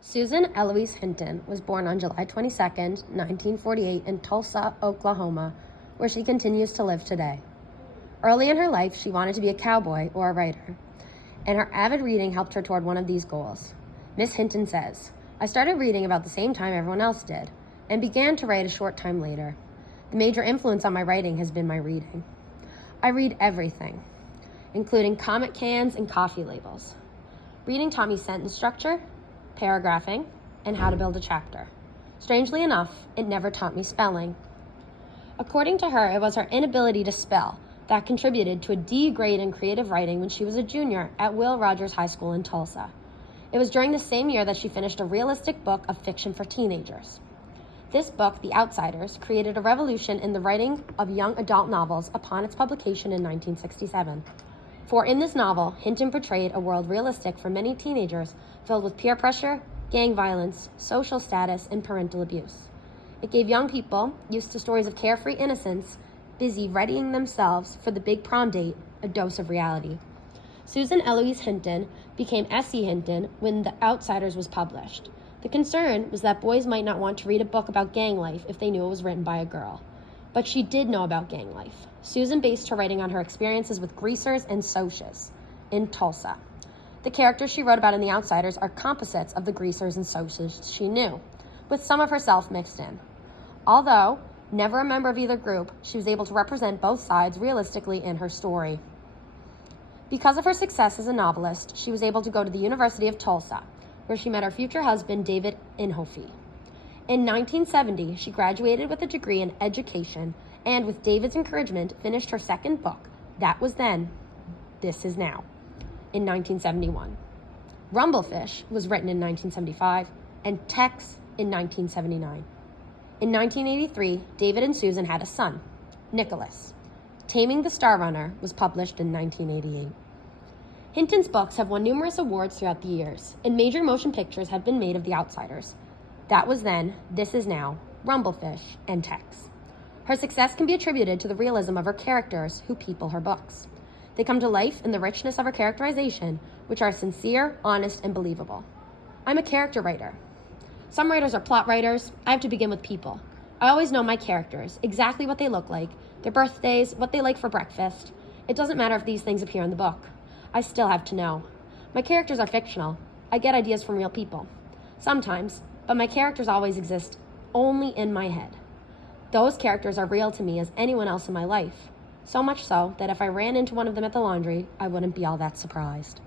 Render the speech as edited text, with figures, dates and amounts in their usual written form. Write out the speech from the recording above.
Susan Eloise Hinton was born on July 22, 1948 in Tulsa, Oklahoma, where she continues to live today. Early in her life, she wanted to be a cowboy or a writer, and her avid reading helped her toward one of these goals. Miss Hinton says, "I started reading about the same time everyone else did, and began to write a short time later. The major influence on my writing has been my reading. I read everything, including comic cans and coffee labels. Reading taught me sentence structure, paragraphing, and how to build a chapter. Strangely enough, it never taught me spelling." According to her, it was her inability to spell that contributed to a D grade in creative writing when she was a junior at Will Rogers High School in Tulsa. It was during the same year that she finished a realistic book of fiction for teenagers. This book, The Outsiders, created a revolution in the writing of young adult novels upon its publication in 1967. For in this novel, Hinton portrayed a world realistic for many teenagers, filled with peer pressure, gang violence, social status, and parental abuse. It gave young people, used to stories of carefree innocence, busy readying themselves for the big prom date, a dose of reality. Susan Eloise Hinton became S.E. Hinton when The Outsiders was published. The concern was that boys might not want to read a book about gang life if they knew it was written by a girl. But she did know about gang life. Susan based her writing on her experiences with greasers and socias in Tulsa. The characters she wrote about in The Outsiders are composites of the greasers and socias she knew, with some of herself mixed in. Although never a member of either group, she was able to represent both sides realistically in her story. Because of her success as a novelist, she was able to go to the University of Tulsa, where she met her future husband, David Inhofe. In 1970, she graduated with a degree in education and, with David's encouragement, finished her second book, That Was Then, This Is Now, in 1971. Rumblefish was written in 1975 and Tex in 1979. In 1983, David and Susan had a son, Nicholas. Taming the Star Runner was published in 1988. Hinton's books have won numerous awards throughout the years, and major motion pictures have been made of The Outsiders. That Was Then, This Is Now, Rumblefish, and Tex. Her success can be attributed to the realism of her characters who people her books. They come to life in the richness of her characterization, which are sincere, honest, and believable. I'm a character writer. Some writers are plot writers. I have to begin with people. I always know my characters, exactly what they look like, their birthdays, what they like for breakfast. It doesn't matter if these things appear in the book. I still have to know. My characters are fictional. I get ideas from real people. Sometimes, but my characters always exist only in my head. Those characters are real to me as anyone else in my life. So much so that if I ran into one of them at the laundry, I wouldn't be all that surprised.